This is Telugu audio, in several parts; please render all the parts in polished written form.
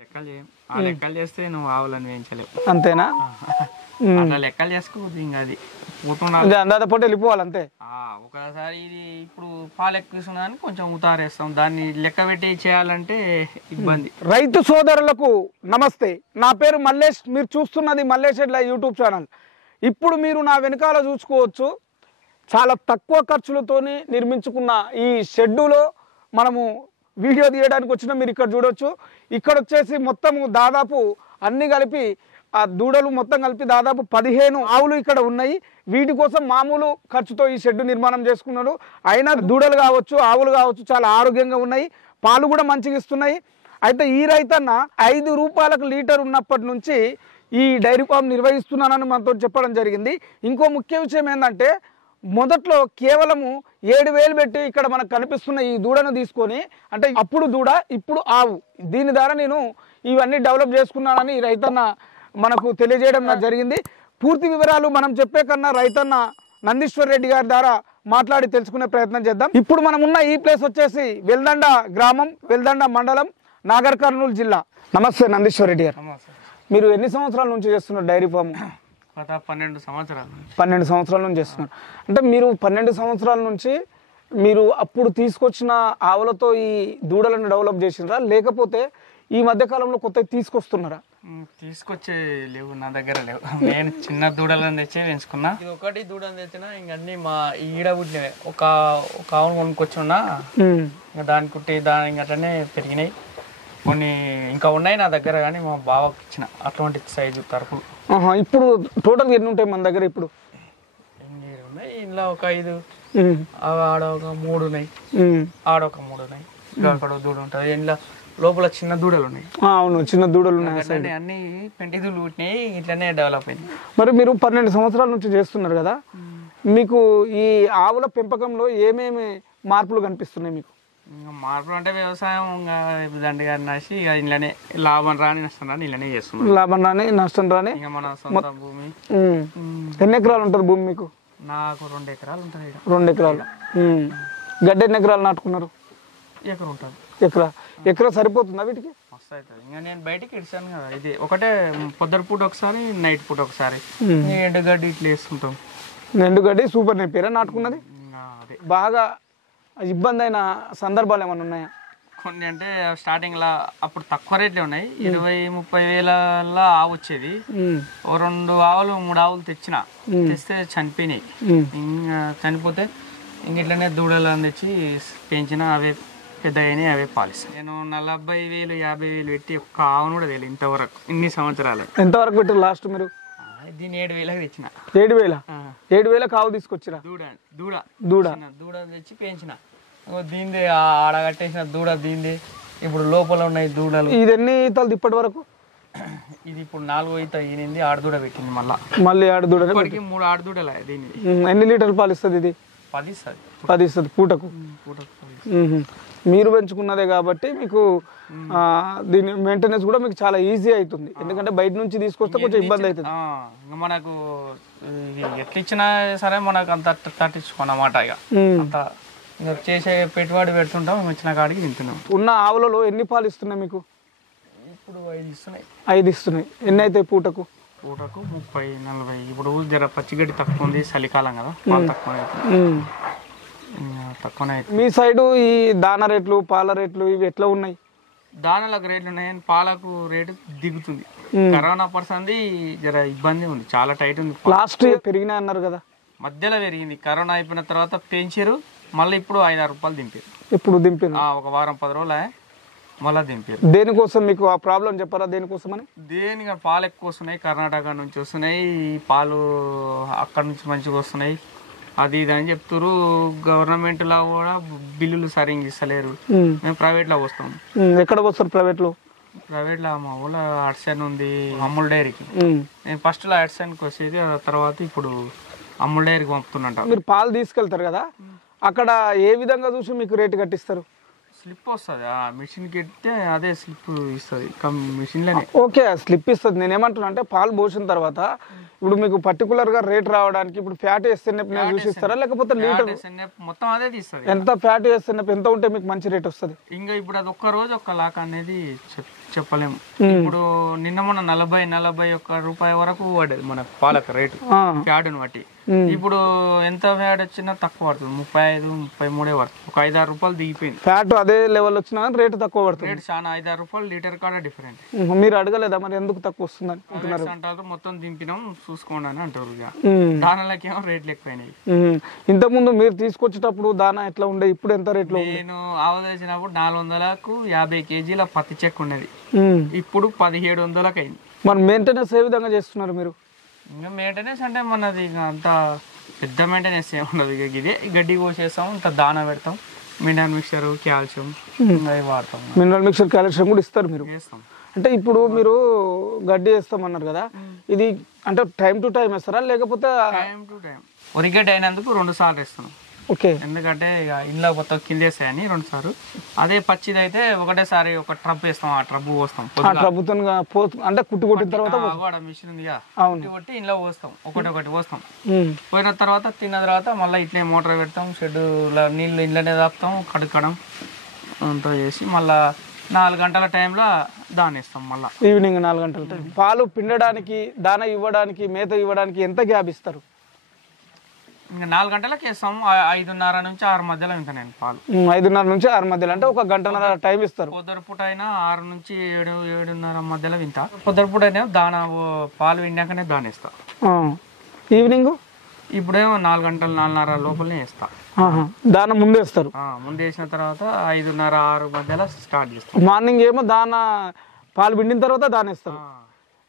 లెక్కలు చేయం. ఆ లెక్కలు చేస్తే నువ్వు ఆవులను వేయించలేవు. అంతేనా? అట్లా లెక్కలు చేసుకోవద్దు. ఇంకా అది పోతున్నా అందాద పూట వెళ్ళిపోవాలి అంతే. ఒకసారి ఇది ఇప్పుడు పాలు ఎక్కువ అని కొంచెం ఉతారేస్తాం. దాన్ని లెక్క పెట్టి చేయాలంటే ఇబ్బంది. రైతు సోదరులకు నమస్తే. నా పేరు మల్లేష్. మీరు చూస్తున్నది మల్లేష్ ఎడ్ల యూట్యూబ్ ఛానల్. ఇప్పుడు మీరు నా వెనకాల చూసుకోవచ్చు, చాలా తక్కువ ఖర్చులతోని నిర్మించుకున్న ఈ షెడ్డులో మనము వీడియో తీయడానికి వచ్చిన మీరు ఇక్కడ చూడొచ్చు. ఇక్కడ వచ్చేసి మొత్తము దాదాపు అన్ని కలిపి ఆ దూడలు మొత్తం కలిపి దాదాపు 15 ఆవులు ఇక్కడ ఉన్నాయి. వీటి కోసం మామూలు ఖర్చుతో ఈ షెడ్డు నిర్మాణం చేసుకున్నాడు. అయినా దూడలు కావచ్చు, ఆవులు కావచ్చు, చాలా ఆరోగ్యంగా ఉన్నాయి. పాలు కూడా మంచిగా ఇస్తున్నాయి. అయితే ఈ రైతన్న 5 రూపాయలకు లీటర్ ఉన్నప్పటి నుంచి ఈ డైరీ ఫామ్ నిర్వహిస్తున్నానని మనతో చెప్పడం జరిగింది. ఇంకో ముఖ్య విషయం ఏంటంటే, మొదట్లో కేవలము 7,000 పెట్టి ఇక్కడ మనకు కనిపిస్తున్న ఈ దూడను తీసుకొని, అంటే అప్పుడు దూడ ఇప్పుడు ఆవు, దీని ద్వారా నేను ఇవన్నీ డెవలప్ చేసుకున్నానని ఈ రైతన్న మనకు తెలియజేయడం జరిగింది. పూర్తి వివరాలు మనం చెప్పే కన్నా రైతన్న నందీశ్వర్ రెడ్డి గారి ద్వారా మాట్లాడి తెలుసుకునే ప్రయత్నం చేద్దాం. ఇప్పుడు మనం ఉన్న ఈ ప్లేస్ వచ్చేసి వెల్దండ గ్రామం, వెల్దండ మండలం, నాగర్ కర్నూలు జిల్లా. నమస్తే నందీశ్వర్ రెడ్డి గారు. మీరు ఎన్ని సంవత్సరాల నుంచి చేస్తున్నారు డైరీ ఫామ్? 12 సంవత్సరాలు. 12 సంవత్సరాల నుంచి చేస్తున్నారు. అంటే మీరు 12 సంవత్సరాల నుంచి మీరు అప్పుడు తీసుకొచ్చిన ఆవులతో ఈ దూడలను డెవలప్ చేసినారా, లేకపోతే ఈ మధ్య కాలంలో కొత్త తీసుకొస్తున్నారా? తీసుకొచ్చే లేవు, నా దగ్గర లేవు. నేను చిన్న దూడలను తెచ్చే పెంచుకున్నా. ఇది ఒకటి దూడను తెచ్చినా ఇంకన్నీ మా ఈడ పుట్టినవే. ఒక ఆవును కొనుక్కొచ్చున్నా, ఇంకా దాని కుట్టి దాని అట్లనే పెరిగినాయి. కొన్ని ఇంకా ఉన్నాయి నా దగ్గర, కానీ మా బావకి ఇచ్చిన అటువంటి సైజు తరపులు. ఇప్పుడు టోటల్ ఎన్ని ఉంటాయి మన దగ్గర? ఇప్పుడు ఎన్ని ఉన్నాయి? ఇంట్లో ఒక 5, ఆడ ఒక 3 ఉన్నాయి, ఆడ ఒక 3 ఉన్నాయి, అక్కడ దూడ ఉంటుంది. ఇంట్లో లోపల చిన్న దూడలు ఉన్నాయి. అవును, చిన్న దూడలు ఉన్నాయి. అన్ని పెంటి దూడలు పుట్టినాయి, ఇట్లనే డెవలప్ అయింది. మరి మీరు 12 సంవత్సరాల నుంచి చేస్తున్నారు కదా, మీకు ఈ ఆవుల పెంపకంలో ఏమేమి మార్పులు కనిపిస్తున్నాయి మీకు? ఇంకా మార్పులు అంటే వ్యవసాయం దండిగా నాసి ఇలానే లాభం రాని నష్టం రాని ఇలానే చేస్తున్నాం. లాభం రాని నష్టం రాని. ఇంకా మన సొంత భూమి. ఎన్ని ఎకరాలు ఉంటుంది భూమి మీకు? నాకు 2 ఎకరాలు ఉంటుంది. 2 ఎకరాలు. గడ్డ ఎన్ని ఎకరాలు నాటుకున్నారు? ఎకరం ఉంటుంది. ఎకరా సరిపోతుందా వీటికి? మస్తు అవుతుంది. ఇంకా నేను బయటికి ఇడిచాను కదా, ఇది ఒకటే పొద్దున పూట ఒకసారి, నైట్ పూట ఒకసారి ఎండుగడ్డి ఇట్లా వేసుకుంటాం. ఎండుగడ్డి సూపర్ నేపేరా నాటుకున్నది? బాగా ఇబ్బంది అయిన సందర్భాలు ఏమైనా ఉన్నాయా? కొన్ని అంటే స్టార్టింగ్ లా అప్పుడు తక్కువ రేట్లే ఉన్నాయి. 20-30 వేల ఆవు వచ్చేది. ఓ 2 ఆవులు 3 ఆవులు తెస్తే చనిపోయినాయి. ఇంకా చనిపోతే ఇంక ఇట్లనే దూడలు తెచ్చి పెంచిన, అవే పెద్ద అయినాయి, అవే పాలిస్తాయి. నేను 40,000 50,000 పెట్టి ఒక్క ఆవును కూడా తెలియదు ఇంతవరకు, ఇన్ని సంవత్సరాలు. ఎంతవరకు పెట్టారు లాస్ట్ మీరు? దీన్ని 7,000కి తెచ్చిన. 7,000 ఆవు తీసుకొచ్చిరా? దూడ తెచ్చి పెంచిన. దీంది ఆడ కట్టేసిన దూడ దీంది. ఇప్పుడు లోపల ఉన్నాయి దూడలు. ఇది ఎన్ని ఈతలు ఇప్పటి వరకు? ఇది ఇప్పుడు 4వ ఈత ఈనింది. ఆడదూడ పెట్టింది మళ్ళీ ఆడదూడ. 3 ఆడదూడలు. దీన్ని ఎన్ని లీటర్లు పాలు ఇస్తుంది ఇది? 10 ఇస్తుంది పూటకు. మీరు పెంచుకున్నదే కాబట్టి మీకు దీని మెయింటెనెన్స్ కూడా మీకు చాలా ఈజీ అవుతుంది. ఎందుకంటే బయట నుంచి తీసుకొస్తే కొంచెం ఇబ్బంది అవుతుంది. మనకు ఎట్లా ఇచ్చినా సరే మనకు అంత తట్టించుకోనమాట. ఇక అంత చేసే పెట్టుబడి పెడుతుంటాం, ఇచ్చిన కాడికి తింటున్నాం. ఉన్న ఆవులలో ఎన్ని పాలు ఇస్తున్నాయి మీకు? ఇప్పుడు 5 ఇస్తున్నాయి. 5 ఇస్తున్నాయి. ఎన్ని అవుతాయి పూటకు? 30-40. ఇప్పుడు జర పచ్చిగడ్డి తక్కువ ఉంది, చలికాలం కదా, పాలు తక్కువనే. మీ సైడు ఈ దాన రేట్లు, పాల రేట్లు ఇవి ఎట్లా ఉన్నాయి? దానాలకు రేట్లు ఉన్నాయి, పాలకు రేటు దిగుతుంది. కరోనా పర్సంది జర ఇబ్బంది ఉంది, చాలా టైట్ ఉంది. లాస్ట్ పెరిగినా అన్నారు కదా, మధ్యలో పెరిగింది. కరోనా అయిపోయిన తర్వాత పెంచారు, మళ్ళీ ఇప్పుడు 5-6 రూపాయలు దింపారు. ఇప్పుడు దింపారు ఒక వారం 10 రోజులు మళ్ళీ దింపారు. దేనికోసం మీకు ఆ ప్రాబ్లం చెప్పారా? దేనికోసం అని? దేనిగా పాలు ఎక్కువ వస్తున్నాయి, కర్ణాటక నుంచి వస్తున్నాయి పాలు, అక్కడ నుంచి మంచిగా వస్తున్నాయి, అది ఇది అని చెప్తారు. గవర్నమెంట్ లో కూడా బిల్లులు సరిగ్గా ఇస్తలేరు. మేము ప్రైవేట్ లో వస్తాం. ఎక్కడ వస్తారు ప్రైవేట్ లో? ప్రైవేట్ లో మా ఊళ్ళో అడ్సన్ ఉంది, అమ్ముల్ డైరీకి. నేను ఫస్ట్ లో అడ్సన్కి వచ్చేది, తర్వాత ఇప్పుడు అమ్ముల్ డైరీకి పంపుతున్నట్ట. మీరు పాలు తీసుకెళ్తారు కదా, అక్కడ ఏ విధంగా చూసి మీకు రేటు కట్టిస్తారు? స్లిప్ వస్తుంది, ఆ మిషన్కి ఎత్తే అదే స్లిప్ ఇస్తుంది మిషన్లోనే. ఓకే, స్లిప్ ఇస్తుంది. నేనేమంటున్నా అంటే పాలు పోసిన తర్వాత ఇప్పుడు మీకు పర్టికులర్ గా రేట్ రావడానికి ఇప్పుడు ఫ్యాట్ ఎస్ఎన్ఎఫ్ చూసిస్తారా, లేకపోతే లీటర్ మొత్తం అదే తీస్తుంది? ఎంత ఫ్యాట్ ఎస్ఎన్ఎఫ్ ఎంత ఉంటే మీకు మంచి రేట్ వస్తుంది? ఇంకా ఇప్పుడు అది ఒక్క రోజు ఒక్క లాక్ అనేది చెప్పలేము. ఇప్పుడు నిన్న మొన్న 40-41 రూపాయల వరకు పడేది మనకు పాలకు రేటు ఫ్యాడ్ని బట్టి. ఇప్పుడు ఎంత ఫ్యాట్ వచ్చినా తక్కువ పడుతుంది, 35-33 పడుతుంది. ఒక 5-6 రూపాయలు దిగిపోయింది ఫ్యాట్. అదే లెవెల్ వచ్చినా రేటు తక్కువ పడుతుంది. రేటు చాలా 5-6 రూపాయలు లీటర్ కాడ డిఫరెంట్. మీరు అడగలేదా మరి ఎందుకు తక్కువ వస్తుంది అంటున్నారు? అంటారు మొత్తం దింపినాం చూసుకోండి అని అంటారు. దానాలకేమో రేట్లు ఎక్కువైనాయి. ఇంతకుముందు మీరు తీసుకొచ్చేటప్పుడు దానా ఎట్లా ఉండే, ఇప్పుడు ఎంత రేట్లో? నేను ఆవదేసినప్పుడు 400కు 50 కేజీల పత్తి చెక్క ఉండేది, ఇప్పుడు 1700కి అయింది. మరి మెయింటెనెన్స్ ఏ విధంగా చేస్తున్నారు మీరు? ఇంకా మెయింటెనెన్స్ అంటే మనది ఇంకా అంత పెద్ద మెయింటెనెన్స్ ఏముండదు. ఇక ఇదే గడ్డి కోసేస్తాం, ఇంత దానా పెడతాం, మినరల్ మిక్చర్, కాల్షియం అవి వాడతాం. మినరల్ మిక్చర్, కాల్షియం కూడా ఇస్తారు మీరు? వేస్తాం. అంటే ఇప్పుడు మీరు గడ్డి వేస్తామన్నారు కదా, ఇది అంటే టైం టు టైం వేస్తారా లేకపోతే? Time to time. ఒరిగడ్డి అయినందుకు 2 సార్లు వేస్తున్నాం. ఓకే. ఎందుకంటే ఇక ఇంట్లో మొత్తం కిందేస్తాయని 2 సార్లు. అదే పచ్చిది అయితే ఒకటేసారి ఒక ట్రబ్ వేస్తాం, ఆ ట్రబ్ పోస్తాం. అంటే కుట్టిన తర్వాత మిషన్ ఉంది కొట్టి ఇంట్లో పోస్తాం, ఒకటి పోస్తాం. పోయిన తర్వాత తిన్న తర్వాత మళ్ళీ ఇట్లే మోటార్ పెడతాం, షెడ్యూలో నీళ్ళు ఇంట్లోనే తాపుతాం, కడుక్కడం అంతా చేసి మళ్ళీ 4 గంటల టైంలో దాని ఇస్తాం. మళ్ళీ ఈవినింగ్ 4 గంటల టైం. పాలు పిండడానికి, దాన ఇవ్వడానికి, మేత ఇవ్వడానికి ఎంత గ్యాప్ ఇస్తారు? ఇంకా 4 గంటలకు వేస్తాం. 5:30 నుంచి 6 మధ్యలో ఇంకా నేను పాలు 5:30 నుంచి 6 మధ్యలో, అంటే 1 గంటన్నర టైం ఇస్తారు. పొద్దుపూట అయినా 6 నుంచి 7-7:30 మధ్యలో వింటా. పొద్దుపూట అయినా దానా పాలు విండాకనే దాని ఇస్తా. ఈవినింగ్ ఇప్పుడేమో 4 గంటలు 4:30 లోపలనే వేస్తా. దాన ముందు వేస్తారు? ముందు వేసిన తర్వాత 5:30-6 మధ్యలో స్టార్ట్ చేస్తాం. మార్నింగ్ ఏమో దాన పాలు పిండిన తర్వాత దాన ఇస్తారు,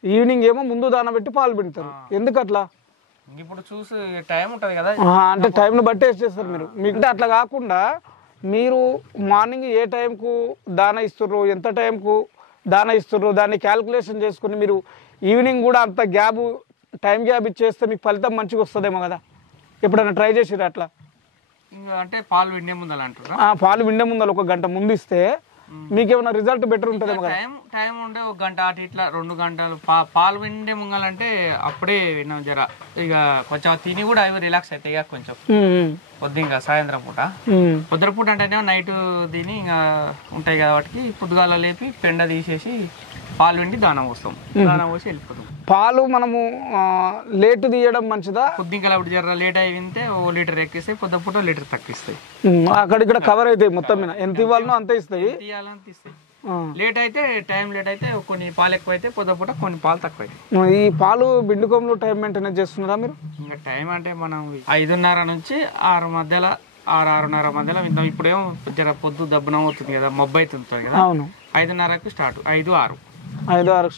ఈవినింగ్ ఏమో ముందు దాన పెట్టి పాలు పిండుతారు. ఎందుకు అట్లా? ఇప్పుడు చూసి టైం ఉంటుంది కదా, అంటే టైంని బట్టి వేసేస్తారు మీరు. మీకు అట్లా కాకుండా మీరు మార్నింగ్ ఏ టైంకు దాన ఇస్తుర్రు, ఎంత టైంకు దాన ఇస్తుర్రు, దాన్ని క్యాల్కులేషన్ చేసుకుని మీరు ఈవినింగ్ కూడా అంత టైం గ్యాప్ ఇచ్చేస్తే మీకు ఫలితం మంచిగా వస్తుందేమో కదా. ఎప్పుడైనా ట్రై చేసిరా అట్లా? ఇంకా అంటే పాలు విండే ముందర అంటారు. పాలు విండే ముందర 1 గంట ముందు ఇస్తే మీకు ఏమైనా రిజల్ట్ బెటర్ ఉంటుందేమో కదా. టైం ఉండే 1 గంట అటు ఇట్లా 2 గంటలు పాలు విండే ముంగాలంటే అప్పుడే జర ఇక కొంచెం తిని కూడా అవి రిలాక్స్ అవుతాయి ఇక కొంచెం పొద్దుగా సాయంత్రం పూట. పొద్దుపూట అంటేనే నైట్ తిని ఇంకా ఉంటాయి కాబట్టి పొద్దుగాల లేపి పెండ తీసేసి పాలు విండి దానం పోస్తాం, దానం పోసి వెళ్ళిపోతాం. పాలు మనము లేట్ తీయడం మంచిదా? పొద్దుగా అప్పుడు జర లేట్ అయి వింటే 1 లీటర్ ఎక్కిస్తాయి, పొద్దుపూట 1 లీటర్ తక్కువ. అక్కడిక్కడ కవర్ అవుతాయి మొత్తం మీద, ఎంత ఇవ్వాలనో అంతే ఇస్తాయి. లేట్ అయితే లేట్ అయితే కొన్ని పాలు ఎక్కువ అయితే పొద్దుపూట కొన్ని పాలు తక్కువ అయితే. ఈ పాలు బిండుకోంలో టైం మెయింటెనెన్స్ చేస్తున్నారా మీరు? ఇంకా టైం అంటే మనం 5:30 నుంచి 6 మధ్యలో, 6-6:30 మధ్యలో వింటాం. ఇప్పుడేమో జర పొద్దు దబ్బున అవుతుంది కదా, మబ్బు అవుతుంది కదా. అవును. 5:30కు స్టార్ట్, 5-6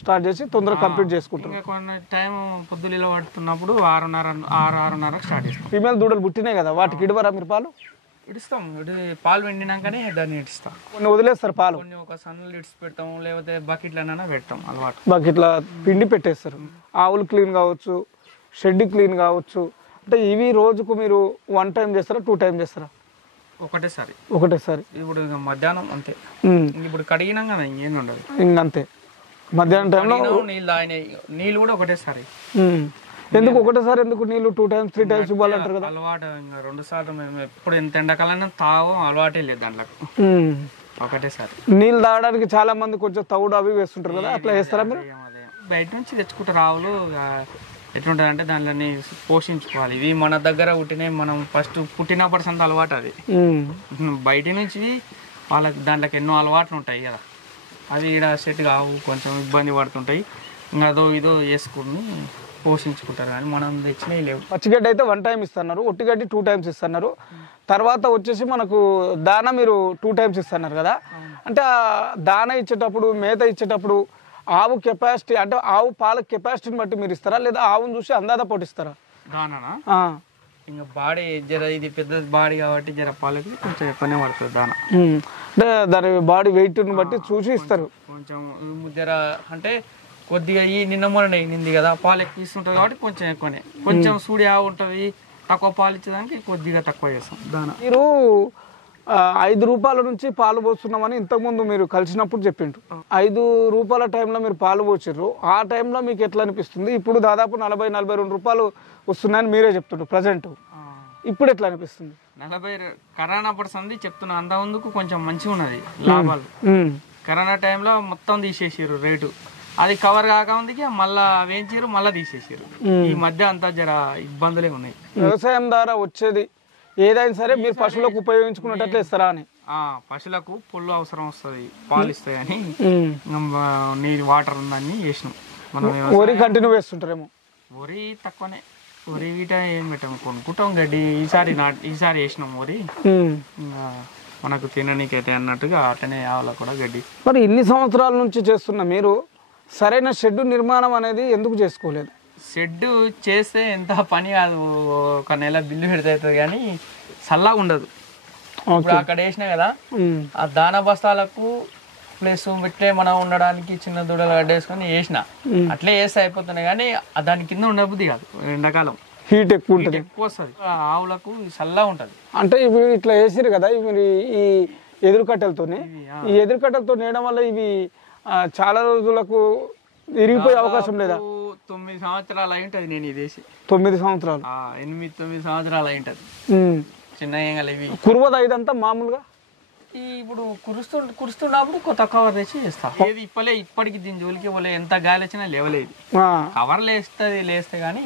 స్టార్ట్ చేసి తొందరగా కంప్లీట్ చేసుకుంటాం. ఇంకా కొన్ని టైం పొద్దులో పడుతున్నప్పుడు 6:30 స్టార్ట్ చేస్తాం. ఫీమేల్ దూడలు పుట్టినాయి కదా, వాటికి ఇడవరా మీరు పాలు? ఇడుస్తాం. పాలు వెండినాకనే దాన్ని ఇడుస్తాం. కొన్ని వదిలేస్తారు పాలు, కొన్ని ఒక సన్నులు ఇడిచి పెడతాం, లేకపోతే బకెట్లైనా పెడతాం. అలవాటు బకెట్ల పిండి పెట్టేస్తారు. ఆవులు క్లీన్ కావచ్చు, షెడ్ క్లీన్ కావచ్చు. అంటే ఇవి రోజుకు మీరు 1 టైం చేస్తారా, 2 టైం చేస్తారా? ఒకటేసారి. ఇప్పుడు ఇంకా మధ్యాహ్నం అంతే. ఇప్పుడు కడిగినాం కదా, ఇంకేం ఉండదు, ఇంకంతే. మధ్యాహ్నం టైంలో నీళ్ళు కూడా ఒకటేసారి. ఎందుకు ఒకటేసారి? ఎందుకు నీళ్ళు 2 టైమ్స్ 3 టైమ్స్ ఇవ్వాలంటారు కదా? అలవాటు. ఇంకా 2 సార్లు మేము ఎప్పుడు ఎంత ఎండాకాలం తాగం, అలవాటే లేదు దాంట్లో. ఒకటేసారి నీళ్ళు తాగడానికి చాలా మంది కొంచెం తౌడు అవి వేస్తుంటారు కదా, అట్లా వేస్తారా మీరు? బయట నుంచి తెచ్చుకుంటారు ఆవులు. ఎట్లుంటుంది అంటే దాంట్లోని పోషించుకోవాలి. ఇవి మన దగ్గర పుట్టినవి, మనం ఫస్ట్ పుట్టినప్పటి సంత అలవాటు. అది బయట నుంచి వాళ్ళకి దాంట్లోకి ఎన్నో అలవాట్లు ఉంటాయి కదా, అవి ఇక్కడ సెట్ కావు, కొంచెం ఇబ్బంది పడుతుంటాయి. ఇంకా అదో ఇదో వేసుకుని పోషించుకుంటారు. కానీ మనం తెచ్చినవి లేవు. పచ్చిగడ్డి అయితే 1 టైం ఇస్తున్నారు, ఒట్టిగడ్డి 2 టైమ్స్ ఇస్తున్నారు. తర్వాత వచ్చేసి మనకు దాన మీరు 2 టైమ్స్ ఇస్తున్నారు కదా. అంటే ఆ దాన ఇచ్చేటప్పుడు, మేత ఇచ్చేటప్పుడు ఆవు కెపాసిటీ, అంటే ఆవు పాల కెపాసిటీని బట్టి మీరు ఇస్తారా, లేదా ఆవును చూసి అందాద పొట్టిస్తారా? దానా ఇంకా బాడీ జర ఇది పెద్ద బాడీ కాబట్టి జర పాలకి కొంచెం ఎక్కువనే పడుతుంది దానా. అంటే దాని బాడీ వెయిట్ని బట్టి చూసి ఇస్తారు. కొంచెం జర అంటే కొద్దిగా ఈ నిన్న మొన్న నింది కదా, పాలు ఎక్కువ ఇస్తుంటుంది కాబట్టి కొంచెం ఎక్కువనే. కొంచెం సూడి ఆవు ఉంటుంది, తక్కువ పాలు ఇచ్చేదానికి కొద్దిగా తక్కువ చేస్తాం దానా. మీరు 5 రూపాయల నుంచి పాలు పోస్తున్నామని ఇంతకుముందు మీరు కలిసినప్పుడు చెప్పిండ్రు. 5 రూపాయల టైంలో మీరు పాలు పోసిర్రు, ఆ టైంలో మీకు ఎట్లా అనిపిస్తుంది? ఇప్పుడు దాదాపు 40-42 రూపాయలు వస్తున్నాయని మీరే చెప్తుండ్రు ప్రజెంట్. ఇప్పుడు ఎట్లా అనిపిస్తుంది? 40 కరోనా పడుతుంది చెప్తున్నా. అంత ముందుకు కొంచెం మంచిగా ఉన్నది లాభాలు. కరోనా టైంలో మొత్తం తీసేసారు రేటు, అది కవర్ కాకముందుకే మళ్ళా వేయించారు, మళ్ళీ తీసేసారు. ఈ మధ్య అంతా జర ఇబ్బందులే ఉన్నాయి. వ్యవసాయం ద్వారా వచ్చేది ఏదైనా సరే మీరు పశువులకు ఉపయోగించుకున్నట్టు ఇస్తారా అని? పశువులకు పుల్లు అవసరం వస్తుంది, పాలు ఇస్తాయని నీరు వాటర్ ఉందని వేసినాం. మనం వరి కంటిన్యూ వేస్తుంటారేమో? వరి తక్కువనే, వరి వీట ఏం పెట్టాము, కొనుక్కుంటాం గడ్డి. ఈసారి వేసినాం వరి, మనకు తిననీకైతే అన్నట్టుగా అట్లనే ఆవులకు కూడా గడ్డి. మరి ఇన్ని సంవత్సరాల నుంచి చేస్తున్న మీరు సరైన షెడ్ నిర్మాణం అనేది ఎందుకు చేసుకోలేదు? షెడ్ చేస్తే ఎంత పని కాదు, ఒక నెల బిల్లు పెడితే అవుతుంది కానీ చల్లగా ఉండదు. ఇప్పుడు అక్కడ వేసినా కదా, ఆ దానా బస్తాలకు ప్లస్ ఇట్లే మనం ఉండడానికి చిన్న దూడలు గడ్డేసుకొని వేసిన, అట్లే వేస్తే అయిపోతున్నాయి కానీ దాని కింద ఉండబుద్ధి కాదు. ఎండాకాలం హీట్ ఎక్కువ ఉంటుంది, ఎక్కువ వస్తుంది. ఆవులకు చల్లగా ఉంటుంది. అంటే ఇవి ఇట్లా వేసిరు కదా, ఇవి ఈ ఎదురు కట్టెలతోనే, ఈ ఎదురు కట్టెలతో వేయడం వల్ల ఇవి చాలా రోజులకు ఇరిగిపోయే అవకాశం లేదా? 9 సంవత్సరాలు అయి ఉంటుంది నేను ఇది వేసి. 9 సంవత్సరాలు? 8-9 సంవత్సరాలు అయి ఉంటుంది. చిన్న ఇవి కురువదా ఇదంతా మామూలుగా? ఇప్పుడు కురుస్తున్నప్పుడు కొత్త కవర్ తెచ్చి వేస్తా. ఏది ఇప్పటికి దీని జోలికి పోలే, ఎంత గాలి వచ్చినా లేవలేదు. కవర్ లేస్తే గానీ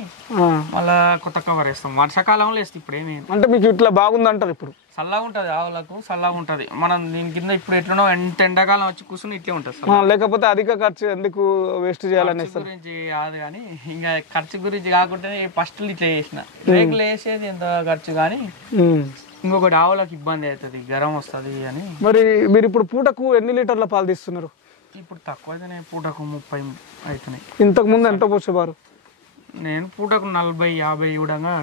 మళ్ళా కొత్త కవర్ వేస్తాం. వర్షాకాలంలో వేస్తే ఇప్పుడు ఏమి అంటే మీకు ఇట్లా బాగుందంటారు? ఇప్పుడు చల్లగా ఉంటది, ఆవులకు చల్లగా ఉంటది. మనం దీని కింద ఇప్పుడు ఎట్లనో ఎంత ఎండాకాలం వచ్చి కూర్చుని ఇట్లే ఉంటుంది. లేకపోతే అధిక ఖర్చు ఎందుకు వేస్ట్ చేయాలని గురించి కాదు కానీ, ఇంకా ఖర్చు గురించి కాకుండా ఫస్ట్ ఇట్లా చేసిన రేకులు వేసేది ఎంత ఖర్చు కానీ, ఇంకొకటి ఆవులకు ఇబ్బంది అవుతుంది, గరం వస్తుంది అని. మరి మీరు ఇప్పుడు పూటకు ఎన్ని లీటర్ల పాలు తీస్తున్నారు? ఇప్పుడు తక్కువ అయితేనే, పూటకు 30 అవుతున్నాయి. ఇంతకు ముందు ఎంత పోసేవారు? నేను పూటకు 40-50 ఇవ్వడంగా,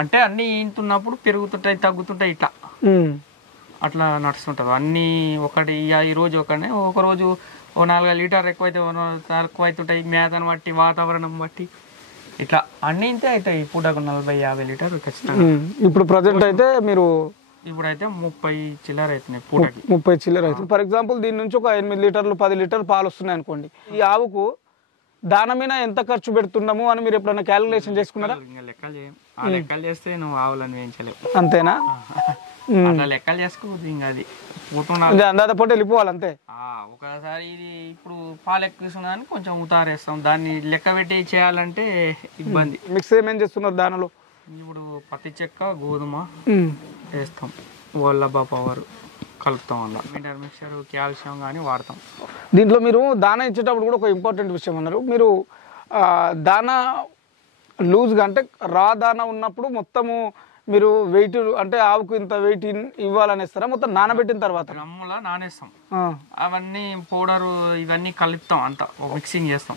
అంటే అన్ని ఇంటున్నప్పుడు పెరుగుతుంటాయి తగ్గుతుంటాయి ఇట్లా అట్లా నడుస్తుంటుంది. అన్నీ ఒకటి ఈ రోజు ఒక రోజు 4 లీటర్ ఎక్కువైతే తక్కువ అవుతుంటాయి, మేతను బట్టి వాతావరణం బట్టి ఇట్లా అన్ని ఇంతే అవుతాయి. పూటకు 40-50 లీటర్ ఖచ్చితంగా. ఇప్పుడు ప్రజెంట్ అయితే మీరు ఇప్పుడైతే 30 చిల్లర అవుతున్నాయి పూటకి. 30 చిల్లర అవుతుంది. ఫర్ ఎగ్జాంపుల్ దీని నుంచి ఒక 8 లీటర్లు 10 లీటర్లు పాలు వస్తున్నాయి అనుకోండి, ఈ ఆవుకు దాని మీద ఎంత ఖర్చు పెడుతున్నాము అని మీరు ఎప్పుడైనా క్యాలిక్యులేషన్ చేసుకున్నారా? ఇంకా లెక్కలు చేయం. ఆ లెక్కలు చేస్తే నువ్వు ఆవులను వేయించలేవు. అంతేనా? అట్లా లెక్కలు చేసుకోవద్దు. ఇంకా అది అందాద పోటీ వెళ్ళిపోవాలి అంతే. ఒకసారి ఇది ఇప్పుడు పాలు ఎక్కువని కొంచెం ఉతారేస్తాం, దాన్ని లెక్క పెట్టి చేయాలంటే ఇబ్బంది. మిక్స్ ఏమేం చేస్తున్నారు దానిలో? ఇప్పుడు పత్తి చెక్క, గోధుమ వేస్తాం, వల్లభ పవర్ కలుపుతాం, వల్ల ఇంటర్ మిక్చర్, కాల్షియం కానీ వాడతాం. దీంట్లో మీరు దానా ఇచ్చేటప్పుడు కూడా ఒక ఇంపార్టెంట్ విషయం అన్నారు. మీరు దానా లూజ్గా అంటే రా దానా ఉన్నప్పుడు మొత్తము మీరు వెయిట్ అంటే ఆవుకు ఇంత వెయిట్ ఇవ్వాలనేస్తారా? మొత్తం నానబెట్టిన తర్వాత డ్రమ్ములా నానేస్తాం, అవన్నీ పౌడర్ ఇవన్నీ కలుపుతాం, అంతా మిక్సింగ్ చేస్తాం.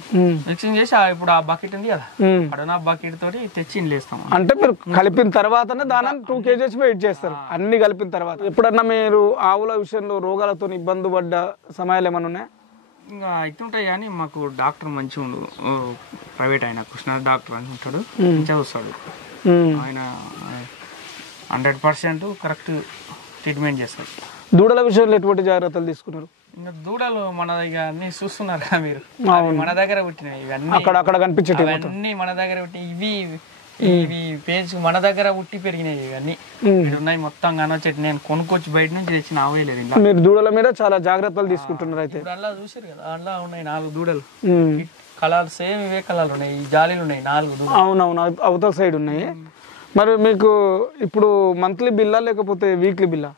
మిక్సింగ్ చేసి ఇప్పుడు ఆ బకెట్ ఉంది కదా, అడుగున బకెట్ తోటి తెచ్చి ఇండ్లేస్తాం. అంటే మీరు కలిపిన తర్వాతనే దాని 2 kgs వెయిట్ చేస్తారు అన్ని కలిపిన తర్వాత. ఎప్పుడన్నా మీరు ఆవుల విషయంలో రోగాలతో ఇబ్బంది పడ్డ సమయాలు ఏమైనా ఉన్నాయా? ఇంకా అవుతుంటాయి కానీ మాకు డాక్టర్ మంచిగా ఉండు, ప్రైవేట్ ఆయన కృష్ణ డాక్టర్ అని ఉంటాడు, మంచిగా వస్తాడు ఆయన. 100% కరెక్ట్ ట్రీట్మెంట్ చేస్తారు. దూడల విషయంలో ఎటువంటి జాగ్రత్తలు తీసుకున్నారు? ఇంకా దూడలు మన దగ్గర అన్ని చూస్తున్నారు కదా మీరు, మన దగ్గర పుట్టినాయి ఇవన్నీ, అక్కడ కనిపించేవి అన్ని మన దగ్గర పుట్టి, ఇవి పేజ్ మన దగ్గర పుట్టి పెరిగినాయి. ఇవన్నీ ఉన్నాయి మొత్తం కనొచ్చేటి. నేను కొనుక్కొచ్చి బయట నుంచి తెచ్చిన ఆవేలేదు. మీరు దూడల మీద చాలా జాగ్రత్తలు తీసుకుంటున్నారు అయితే. అలా చూసారు కదా, అలా ఉన్నాయి 4 దూడలు, కలర్ సేమ్ ఇవే కలర్లు ఉన్నాయి, ఈ జాలీలు ఉన్నాయి 4 దూడలు. అవునవును, అవతల సైడ్ ఉన్నాయి. మరి మీకు ఇప్పుడు మంత్లీ బిల్లా లేకపోతే వీక్లీ బిల్లా?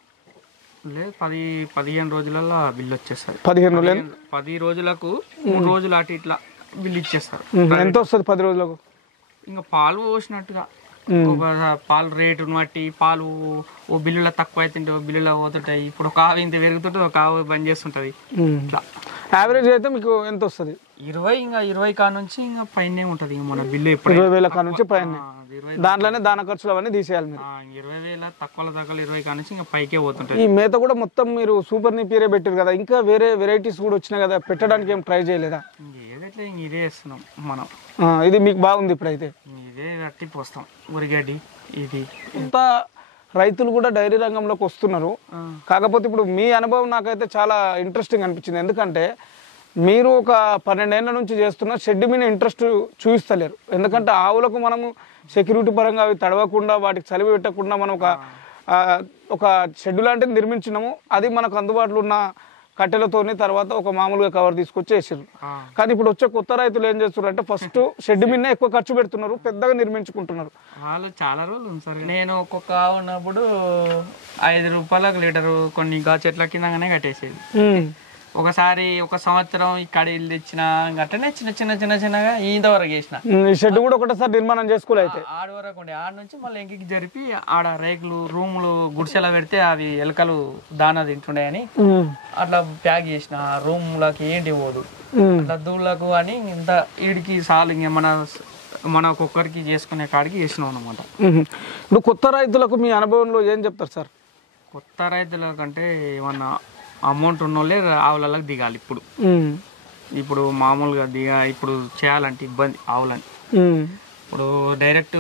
లేదు, 10-15 రోజులలో బిల్లు వచ్చేస్తారు. 10 రోజులకు 3 రోజులు అటు ఇట్లా బిల్లు ఇచ్చేస్తారు. ఎంత వస్తుంది 10 రోజులకు? ఇంకా పాలు పోసినట్టుగా, పాలు రేటును బట్టి పాలు ఓ బిల్లులో తక్కువ అవుతుంటే ఓ బిల్లులో పోతుంటాయి. ఇప్పుడు ఒక ఆవు ఇంత పెరుగుతుంటే ఒక ఆవు బంద్ చేస్తుంటది. ఇట్లా యావరేజ్ అయితే మీకు ఎంత వస్తుంది? 20 కా నుంచి ఇంకా పైన ఉంటది మన బిల్లు. 20,000 కా నుంచి పైన, దాంట్లోనే దాన ఖర్చులు అవన్నీ తీసేయాలి మీరు. 20,000 తక్కువ 20 కా నుంచి ఇంకా పైకే పోతుంటాయి. ఈ మేత కూడా మొత్తం మీరు సూపర్ నీపీరే పెట్టారు కదా, ఇంకా వేరే వెరైటీస్ కూడా వచ్చినాయి కదా, పెట్టడానికి ఏం ట్రై చేయలేదా? ఏదైతే ఇదే వేస్తున్నాం మనం. ఇది మీకు బాగుంది ఇప్పుడైతే? ఇదే కట్టి పోస్తాం ఉరిగడ్డి. ఇది ఇంత రైతులు కూడా డైరీ రంగంలోకి వస్తున్నారు. కాకపోతే ఇప్పుడు మీ అనుభవం నాకైతే చాలా ఇంట్రెస్టింగ్ అనిపించింది. ఎందుకంటే మీరు ఒక 12 ఏళ్ల నుంచి చేస్తున్న షెడ్ మీద ఇంట్రెస్ట్ చూపిస్తలేరు. ఎందుకంటే ఆవులకు మనము సెక్యూరిటీ పరంగా అవి తడవకుండా, వాటికి చలివి పెట్టకుండా మనం ఒక షెడ్ లాంటిది నిర్మించినాము. అది మనకు అందుబాటులో ఉన్న కట్టెలతోని తర్వాత ఒక మామూలుగా కవర్ తీసుకొచ్చి వేసారు. కానీ ఇప్పుడు వచ్చే కొత్త రైతులు ఏం చేస్తున్నారు అంటే ఫస్ట్ షెడ్ మీద ఎక్కువ ఖర్చు పెడుతున్నారు, పెద్దగా నిర్మించుకుంటున్నారు. వాళ్ళు చాలా రోజులు ఉంచారు. నేను ఒక్కొక్క ఆవు ఉన్నప్పుడు 5 రూపాయలకు లీటరు కొన్ని చెట్ల కిందగానే కట్టేసేది. ఒకసారి ఒక సంవత్సరం ఇక్కడ ఇల్లు తెచ్చిన అట్లనే చిన్న చిన్న చిన్న చిన్నగా ఇంతవరకు వేసిన. ఈ షెడ్ కూడా ఒకటేసారి నిర్మాణం చేసుకోలే. అయితే ఆడ వరకు ఉండే, ఆడ నుంచి మళ్ళీ ఇంటికి జరిపి ఆడ రేకులు రూములు గుడిసెలా పెడితే అవి ఎలకలు దానా తింటుండే అని అట్లా ప్యాక్ చేసిన. రూమ్లకి ఏంటి పోదు అట్లా దూళ్ళకు అని ఇంత ఈడికి సాలు ఇంక మన ఒక్కొక్కరికి చేసుకునే కాడికి చేసినాం అనమాట. ఇప్పుడు కొత్త రైతులకు మీ అనుభవంలో ఏం చెప్తారు సార్? కొత్త రైతుల కంటే ఏమన్నా అమౌంట్ ఉన్నోళ్ళే ఆవులకు దిగాలి. ఇప్పుడు మామూలుగా ఇప్పుడు చేయాలంటే ఇబ్బంది ఆవులని. ఇప్పుడు డైరెక్ట్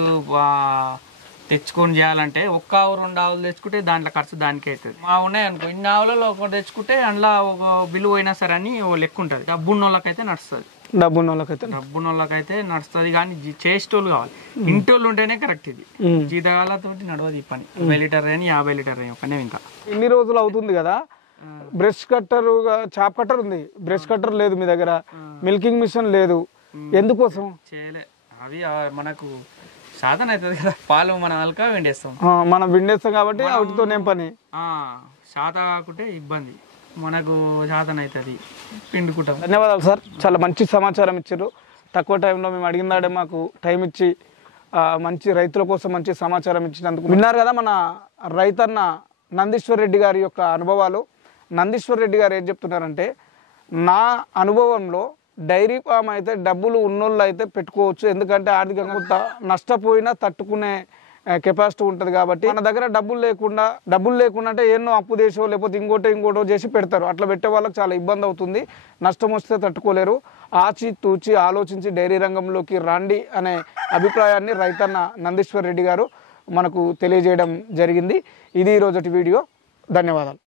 తెచ్చుకొని చేయాలంటే ఒక్క ఆవు 2 ఆవులు తెచ్చుకుంటే దాంట్లో ఖర్చు దానికే అవుతుంది. మా ఉన్నాయి అనుకో, ఇన్ని ఆవులలో ఒకటి తెచ్చుకుంటే అందులో ఒక బిల్లు అయినా సరే అని ఓ లెక్క ఉంటుంది. డబ్బున్నోళ్ళకైతే నడుస్తుంది. డబ్బున్నోళ్ళకైతే నడుస్తుంది కానీ చేసేటోళ్ళు కావాలి. ఇంటోళ్ళు ఉంటేనే కరెక్ట్. ఇది జీతగాళ్ళతో నడవదు ఈ పని. 20 లీటర్ అని 50 లీటర్ అని ఒకనే. ఇంకా ఇన్ని రోజులు అవుతుంది కదా, బ్రష్ కట్టర్ చాప్ కట్టర్ ఉంది, బ్రష్ కట్టర్ లేదు మీ దగ్గర, మిల్కింగ్ మిషన్ లేదు, ఎందుకోసం? చేయలే, అవి మనకు సాధన అవుతుంది కదా. పాలు మనం అలకా వెండేస్తాం, మనం విండేస్తాం కాబట్టి వాటితోనే పని. శాత కాకుంటే ఇబ్బంది, మనకు సాధన అవుతుంది, పిండుకుంటాం. ధన్యవాదాలు సార్, చాలా మంచి సమాచారం ఇచ్చారు. తక్కువ టైంలో మేము అడిగినాడే మాకు టైం ఇచ్చి మంచి రైతుల కోసం మంచి సమాచారం ఇచ్చినందుకు. విన్నారు కదా మన రైతన్న నందీశ్వర్ రెడ్డి గారి యొక్క అనుభవాలు. నందీశ్వర్ రెడ్డి గారు ఏం చెప్తున్నారంటే, నా అనుభవంలో డైరీ ఫామ్ అయితే డబ్బులు ఉన్నోళ్ళు అయితే పెట్టుకోవచ్చు, ఎందుకంటే ఆర్థికంగా కొంత నష్టపోయినా తట్టుకునే కెపాసిటీ ఉంటుంది కాబట్టి. మన దగ్గర డబ్బులు లేకుండా అంటే ఎన్నో అప్పు చేసో లేకపోతే ఇంకోటో చేసి పెడతారు. అట్లా పెట్టే వాళ్ళకి చాలా ఇబ్బంది అవుతుంది, నష్టం వస్తే తట్టుకోలేరు. ఆచి తూచి ఆలోచించి డైరీ రంగంలోకి రండి అనే అభిప్రాయాన్ని రైతన్న నందీశ్వర్ రెడ్డి గారు మనకు తెలియజేయడం జరిగింది. ఇది ఈరోజటి వీడియో. ధన్యవాదాలు.